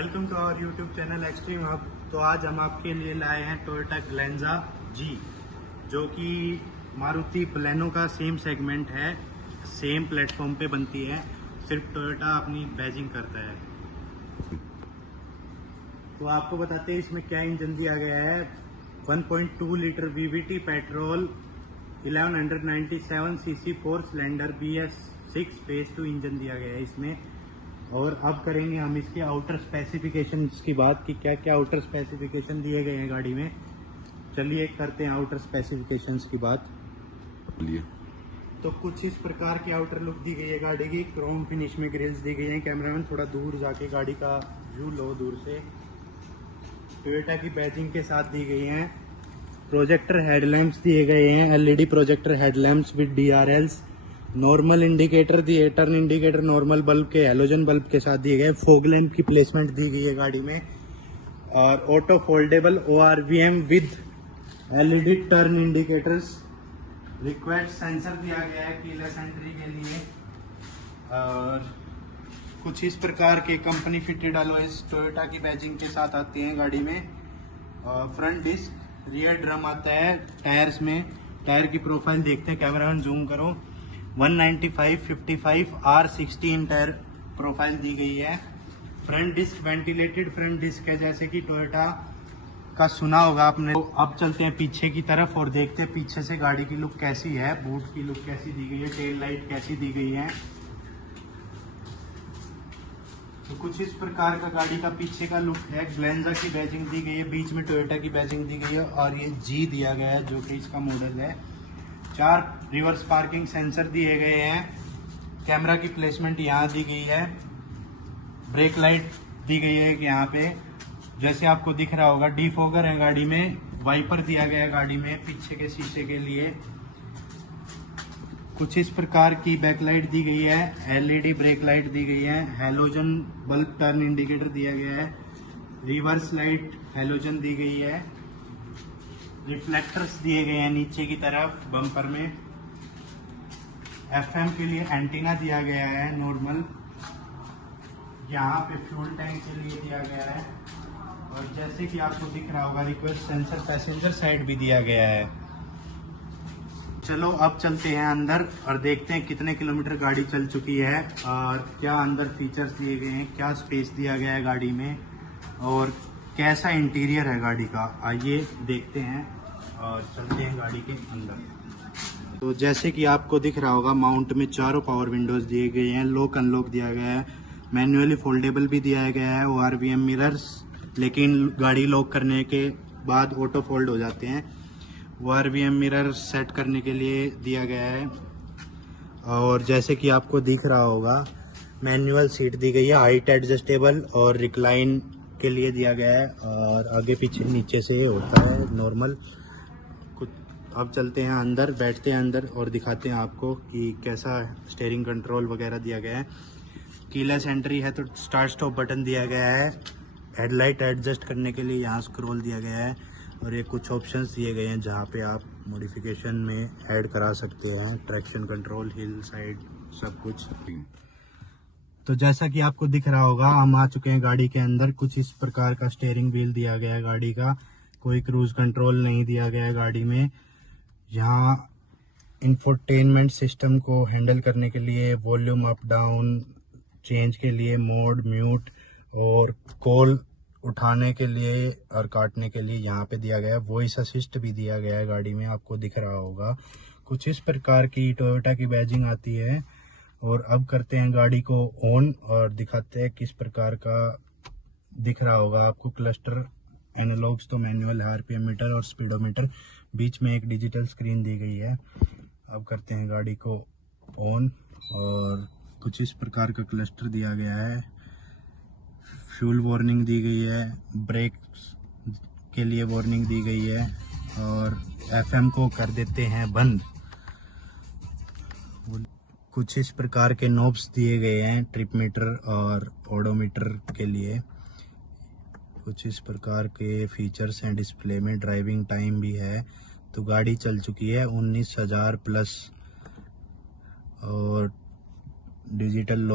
Welcome to our YouTube channel extreme hub. तो आज हम आपके लिए लाए हैं टोयोटा ग्लेंजा जी, जो कि मारुति बलेनो का सेम सेगमेंट है, सेम प्लेटफॉर्म पे बनती है, सिर्फ टोयोटा अपनी बैजिंग करता है। तो आपको बताते हैं इसमें क्या इंजन दिया गया है। 1.2 litre VVT petrol 1197 CC 4 cylinder BS6 phase 2 engine दिया गया है इसमें। और अब करेंगे हम इसके आउटर स्पेसिफिकेशंस की बात कि क्या क्या आउटर स्पेसिफिकेशन दिए गए हैं गाड़ी में। चलिए करते हैं आउटर स्पेसिफिकेशंस की बात। तो कुछ इस प्रकार की आउटर लुक दी गई है गाड़ी की। क्रोम फिनिश में ग्रिल्स दी गई हैं। कैमरामैन थोड़ा दूर जाके गाड़ी का व्यू लो दूर से। टोयोटा की बैजिंग के साथ दी गई हैं। प्रोजेक्टर हेडलैम्प्स दिए गए हैं, LED projector headlamps with DRLs। Normal indicator दिए, टर्न इंडिकेटर नॉर्मल बल्ब के हैलोजन बल्ब के साथ दिए गए। फॉग लैंप की प्लेसमेंट दी गई है गाड़ी में। और auto foldable ORVM with LED turn indicators. Request sensor दिया गया है कीलेस एंट्री के लिए। और कुछ इस प्रकार के कंपनी फिटेड अलॉयज टोयोटा की बैजिंग के साथ आते हैं गाड़ी में। फ्रंट डिस्क, रियर ड्रम आता है टायर्स में। टायर की प्रोफाइल देखते हैं, कैमरामैन जूम करो। 195/55 R16 टायर प्रोफाइल दी गई है। Front disc ventilated front disc है, जैसे कि टोयोटा का सुना होगा आपने। तो अब चलते हैं पीछे की तरफ और देखते हैं पीछे से गाड़ी की लुक कैसी है, बूट की लुक कैसी दी गई है, टेल लाइट कैसी दी गई है। तो कुछ इस प्रकार का गाड़ी का पीछे का लुक है। ग्लेंजा की बैजिंग दी गई है, बीच में टोयोटा की बैजिंग दी गई है और ये G दिया गया है जो कि इसका मॉडल है। 4 रिवर्स पार्किंग सेंसर दिए गए हैं। कैमरा की प्लेसमेंट यहाँ दी गई है। ब्रेक लाइट दी गई है यहाँ पे, जैसे आपको दिख रहा होगा। डिफॉगर है गाड़ी में। वाइपर दिया गया है गाड़ी में पीछे के शीशे के लिए। कुछ इस प्रकार की बैकलाइट दी गई है। LED ब्रेक लाइट दी गई है। हैलोजन बल्ब टर्न इंडिकेटर दिया गया है। रिवर्स लाइट हैलोजन दी गई है। रिफ्लेक्टर्स दिए गए हैं नीचे की तरफ बम्पर में। FM के लिए एंटीना दिया गया है नॉर्मल। यहाँ पे फ्यूल टैंक के लिए दिया गया है। और जैसे कि आपको दिख रहा होगा, रिक्वेस्ट सेंसर पैसेंजर साइड भी दिया गया है। चलो अब चलते हैं अंदर और देखते हैं कितने किलोमीटर गाड़ी चल चुकी है और क्या अंदर फीचर्स दिए गए हैं, क्या स्पेस दिया गया है गाड़ी में और कैसा इंटीरियर है गाड़ी का। आइए देखते हैं और चलते हैं गाड़ी के अंदर। तो जैसे कि आपको दिख रहा होगा, माउंट में चारों पावर विंडोज दिए गए हैं। लॉक अनलॉक दिया गया है। मैन्युअली फोल्डेबल भी दिया गया है। ORVM मिरर्स, लेकिन गाड़ी लॉक करने के बाद ऑटो फोल्ड हो जाते हैं। ORVM मिरर सेट करने के लिए दिया गया है। और जैसे कि आपको दिख रहा होगा, मैनुअल सीट दी गई है, हाइट एडजस्टेबल और रिक्लाइन के लिए दिया गया है। और आगे पीछे नीचे से होता है नॉर्मल कुछ। अब चलते हैं अंदर, बैठते हैं अंदर और दिखाते हैं आपको कि कैसा स्टीयरिंग कंट्रोल वगैरह दिया गया है। कीलेस एंट्री है तो स्टार्ट स्टॉप बटन दिया गया है। हेडलाइट एडजस्ट करने के लिए यहाँ स्क्रॉल दिया गया है। और ये कुछ ऑप्शंस दिए गए हैं जहाँ पे आप मॉडिफिकेशन में ऐड करा सकते हैं। ट्रैक्शन कंट्रोल, हिल साइड, सब कुछ। तो जैसा कि आपको दिख रहा होगा, हम आ चुके हैं गाड़ी के अंदर। कुछ इस प्रकार का स्टीयरिंग व्हील दिया गया है गाड़ी का। कोई क्रूज कंट्रोल नहीं दिया गया है गाड़ी में। यहाँ इंफोटेनमेंट सिस्टम को हैंडल करने के लिए वॉल्यूम अप डाउन, चेंज के लिए मोड, म्यूट और कॉल उठाने के लिए और काटने के लिए यहाँ पे दिया गया है। वॉइस असिस्ट भी दिया गया है गाड़ी में, आपको दिख रहा होगा। कुछ इस प्रकार की टोयोटा की बैजिंग आती है। और अब करते हैं गाड़ी को ऑन और दिखाते हैं किस प्रकार का दिख रहा होगा आपको। क्लस्टर, एनालॉग्स तो मैनुअल, RPM मीटर और स्पीडोमीटर, बीच में एक डिजिटल स्क्रीन दी गई है। अब करते हैं गाड़ी को ऑन और कुछ इस प्रकार का क्लस्टर दिया गया है। फ्यूल वार्निंग दी गई है। ब्रेक के लिए वार्निंग दी गई है। और FM को कर देते हैं बंद। कुछ इस प्रकार के नॉब्स दिए गए हैं ट्रिप मीटर और ओडोमीटर के लिए। कुछ इस प्रकार के फीचर्स हैं डिस्प्ले में। ड्राइविंग टाइम भी है। तो गाड़ी चल चुकी है 19,000 प्लस। और डिजिटल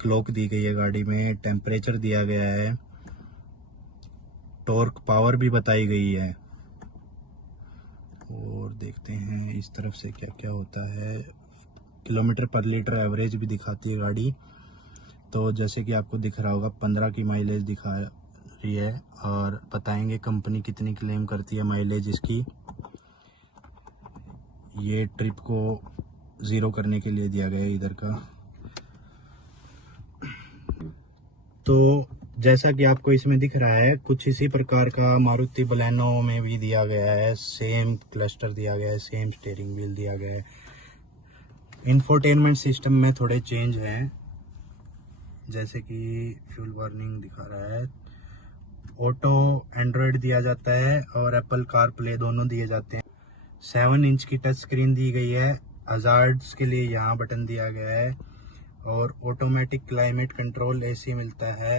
क्लॉक दी गई है गाड़ी में, टेम्परेचर दिया गया है, टॉर्क पावर भी बताई गई है। और देखते हैं इस तरफ से क्या क्या होता है। किलोमीटर पर लीटर एवरेज भी दिखाती है गाड़ी। तो जैसे कि आपको दिख रहा होगा 15 की माइलेज दिखा रही है, और बताएंगे कंपनी कितनी क्लेम करती है माइलेज इसकी। ये ट्रिप को ज़ीरो करने के लिए दिया गया है इधर का। तो जैसा कि आपको इसमें दिख रहा है, कुछ इसी प्रकार का मारुति बलेनो में भी दिया गया है। सेम क्लस्टर दिया गया है, सेम स्टीयरिंग व्हील दिया गया है। इंफोटेनमेंट सिस्टम में थोड़े चेंज हैं, जैसे कि फ्यूल वार्निंग दिखा रहा है। ऑटो एंड्रॉयड दिया जाता है और एप्पल कार प्ले दोनों दिए जाते हैं। 7 इंच की टच स्क्रीन दी गई है। हजार्ड्स के लिए यहाँ बटन दिया गया है, और ऑटोमेटिक क्लाइमेट कंट्रोल एसी मिलता है।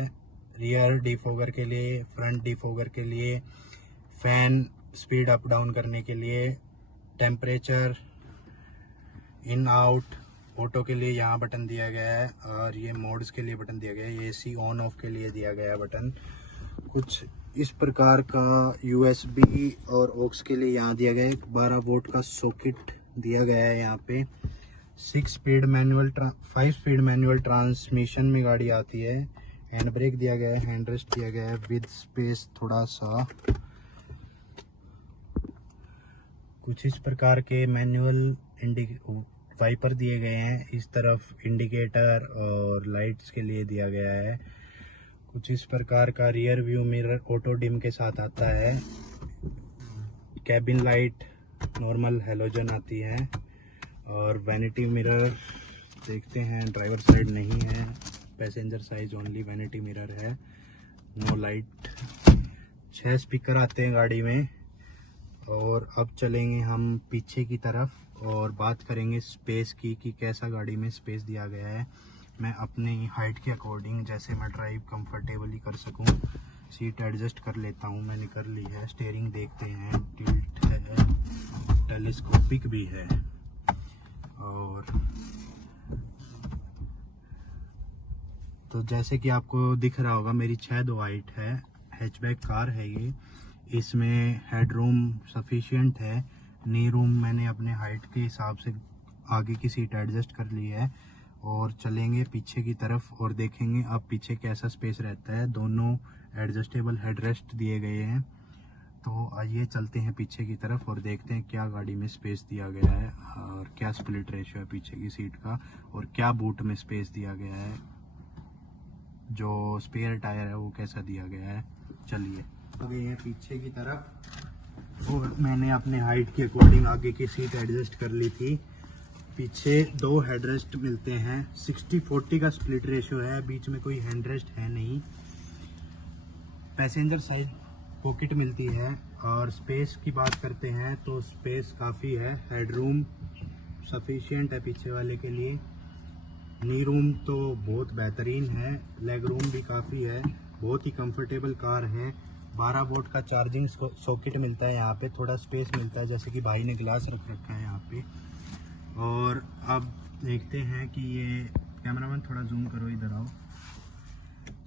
रियर डिफोगर के लिए, फ्रंट डिफोगर के लिए, फैन स्पीड अप डाउन करने के लिए, टेम्परेचर इन आउट, ऑटो के लिए यहाँ बटन दिया गया है, और ये मोड्स के लिए बटन दिया गया है। एसी ऑन ऑफ के लिए दिया गया है बटन। कुछ इस प्रकार का USB और ऑक्स के लिए यहाँ दिया गया है। 12 वोल्ट का सॉकेट दिया गया है यहाँ पे। 5 स्पीड मैनुअल ट्रांसमिशन में गाड़ी आती है। हैंड ब्रेक दिया गया है, हैंड रेस्ट दिया गया है विद स्पेस थोड़ा सा। कुछ इस प्रकार के मैनुअल वाइपर दिए गए हैं। इस तरफ इंडिकेटर और लाइट्स के लिए दिया गया है। कुछ इस प्रकार का rear view mirror auto dim के साथ आता है। कैबिन लाइट नॉर्मल हेलोजन आती है, और वैनिटी मिरर देखते हैं, ड्राइवर साइड नहीं है, passenger size only vanity mirror है, नो लाइट। 6 स्पीकर आते हैं गाड़ी में। और अब चलेंगे हम पीछे की तरफ और बात करेंगे स्पेस की, कि कैसा गाड़ी में स्पेस दिया गया है। मैं अपनी हाइट के अकॉर्डिंग, जैसे मैं ड्राइव कंफर्टेबली कर सकूं, सीट एडजस्ट कर लेता हूं। मैंने कर ली है। स्टीयरिंग देखते हैं, टिल्ट है, टेलीस्कोपिक भी है। और तो जैसे कि आपको दिख रहा होगा, मेरी 6'2" हाइट है। हैचबैक कार है ये। इसमें हेडरूम सफिशिएंट है। नी रूम मैंने अपने हाइट के हिसाब से आगे की सीट एडजस्ट कर ली है। और चलेंगे पीछे की तरफ और देखेंगे अब पीछे कैसा स्पेस रहता है। दोनों एडजस्टेबल हेडरेस्ट दिए गए हैं। तो आइए चलते हैं पीछे की तरफ और देखते हैं क्या गाड़ी में स्पेस दिया गया है, और क्या स्प्लिट रेशियो है पीछे की सीट का, और क्या बूट में स्पेस दिया गया है। जो स्पेयर टायर है वो कैसा दिया गया है। चलिए आ गए हैं पीछे की तरफ, और मैंने अपने हाइट के अकॉर्डिंग आगे की सीट एडजस्ट कर ली थी। पीछे 2 हेडरेस्ट मिलते हैं। 60-40 का स्प्लिट रेशियो है, बीच में कोई हैंडरेस्ट है नहीं। पैसेंजर साइड पॉकेट मिलती है। और स्पेस की बात करते हैं तो स्पेस काफ़ी है। हेडरूम सफिशिएंट है पीछे वाले के लिए। नी रूम तो बहुत बेहतरीन है। लेग रूम भी काफ़ी है। बहुत ही कंफर्टेबल कार है। 12 वोल्ट का चार्जिंग सॉकेट मिलता है यहाँ पे। थोड़ा स्पेस मिलता है, जैसे कि भाई ने ग्लास रख रखा है यहाँ पे। और अब देखते हैं कि ये, कैमरामैन थोड़ा जूम करो, इधर आओ।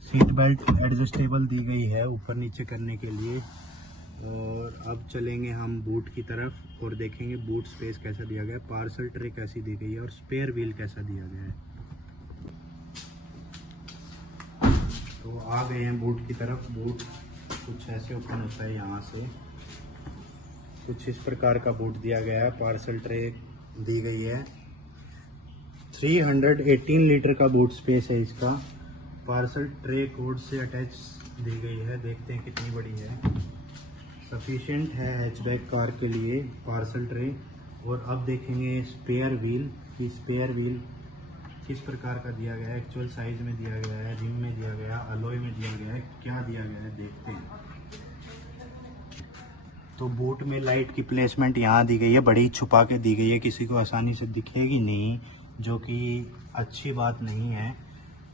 सीट बेल्ट एडजस्टेबल दी गई है ऊपर नीचे करने के लिए। और अब चलेंगे हम बूट की तरफ और देखेंगे बूट स्पेस कैसा दिया गया है, पार्सल ट्रे कैसी दी गई है, और स्पेयर व्हील कैसा दिया गया है। तो आ गए हैं बूट की तरफ। बूट कुछ ऐसे ओपन होता है यहाँ से। कुछ इस प्रकार का बूट दिया गया है। पार्सल ट्रे दी गई है। 318 लीटर का बूट स्पेस है इसका। पार्सल ट्रे कोड से अटैच दी गई है। देखते हैं कितनी बड़ी है। सफिशिएंट है हैचबैक कार के लिए पार्सल ट्रे। और अब देखेंगे स्पेयर व्हील, कि स्पेयर व्हील किस प्रकार का दिया गया है। एक्चुअल साइज में दिया गया है, रिम में दिया गया, अलॉय में दिया गया है, क्या दिया गया है देखते हैं। तो बूट में लाइट की प्लेसमेंट यहाँ दी गई है, बड़ी छुपा के दी गई है, किसी को आसानी से दिखेगी नहीं, जो कि अच्छी बात नहीं है।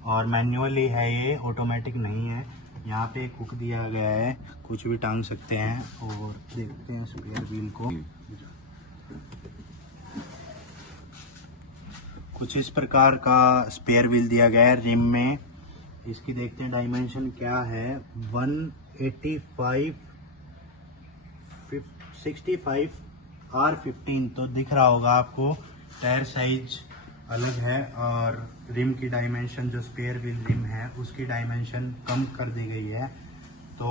और मैन्युअली है ये, ऑटोमेटिक नहीं है। यहाँ पे एक हुक दिया गया है, कुछ भी टांग सकते हैं। और देखते हैं स्पेयर व्हील को। कुछ इस प्रकार का स्पेयर व्हील दिया गया है रिम में। इसकी देखते हैं डायमेंशन क्या है। 185 65 R15 तो दिख रहा होगा आपको। टायर साइज अलग है और रिम की डायमेंशन जो स्पेयर व्हील रिम है उसकी डायमेंशन कम कर दी गई है। तो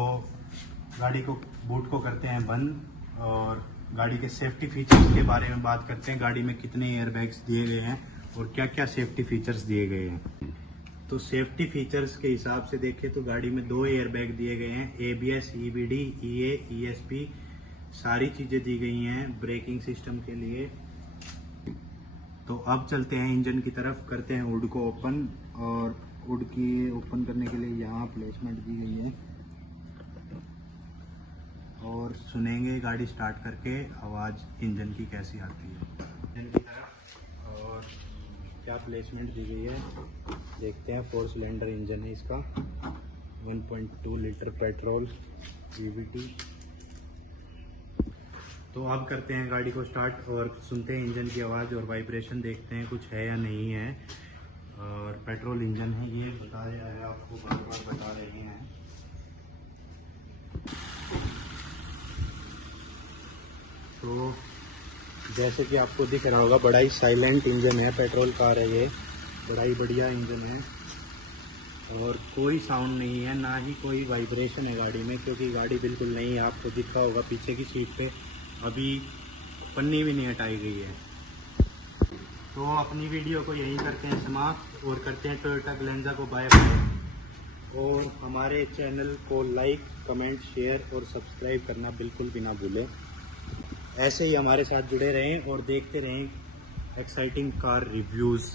गाड़ी को बूट को करते हैं बंद और गाड़ी के सेफ्टी फीचर्स के बारे में बात करते हैं। गाड़ी में कितने एयरबैग्स दिए गए हैं और क्या क्या सेफ्टी फीचर्स दिए गए हैं। तो सेफ्टी फीचर्स के हिसाब से देखें तो गाड़ी में 2 एयरबैग दिए गए हैं। ABS, EBD, EA, ESP सारी चीज़ें दी गई हैं ब्रेकिंग सिस्टम के लिए। तो अब चलते हैं इंजन की तरफ, करते हैं हुड को ओपन। और हुड की ओपन करने के लिए यहाँ प्लेसमेंट दी गई है और सुनेंगे गाड़ी स्टार्ट करके आवाज़ इंजन की कैसी आती है इंजन की तरफ। और क्या प्लेसमेंट दी गई है देखते हैं। 4 सिलेंडर इंजन है इसका, 1.2 लीटर पेट्रोल VVT। तो अब करते हैं गाड़ी को स्टार्ट और सुनते हैं इंजन की आवाज़ और वाइब्रेशन, देखते हैं कुछ है या नहीं है। और पेट्रोल इंजन है ये, बताया है आपको, बार बार बता रहे हैं। तो जैसे कि आपको दिख रहा होगा बड़ा ही साइलेंट इंजन है, पेट्रोल कार है ये, बड़ा ही बढ़िया इंजन है और कोई साउंड नहीं है, ना ही कोई वाइब्रेशन है गाड़ी में, क्योंकि गाड़ी बिल्कुल नई है। आपको दिखा होगा पीछे की सीट पे अभी पन्नी भी नहीं हटाई गई है। तो अपनी वीडियो को यहीं करते हैं समाप्त और करते हैं टोयोटा ग्लेंजा को बाय बाय। और हमारे चैनल को लाइक, कमेंट, शेयर और सब्सक्राइब करना बिल्कुल भी ना भूलें। ऐसे ही हमारे साथ जुड़े रहें और देखते रहें एक्साइटिंग कार रिव्यूज़।